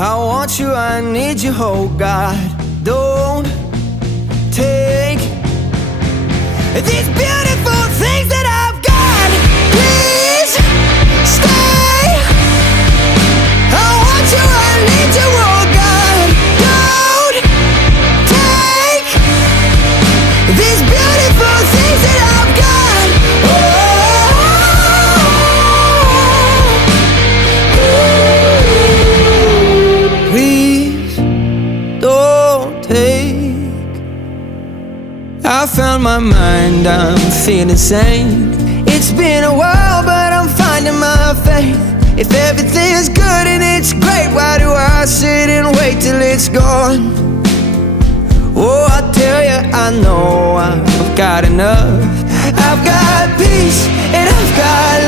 I want you, I need you, oh God. Don't take these beautiful things that I've got. Please stay. I want you, I need you, oh God. Don't take these beautiful things that I've got. Please don't take. I found my mind, I'm feeling sane. It's been a while, but I'm finding my faith. If everything's good and it's great, why do I sit and wait till it's gone? Oh, I tell you, I know I've got enough. I've got peace and I've got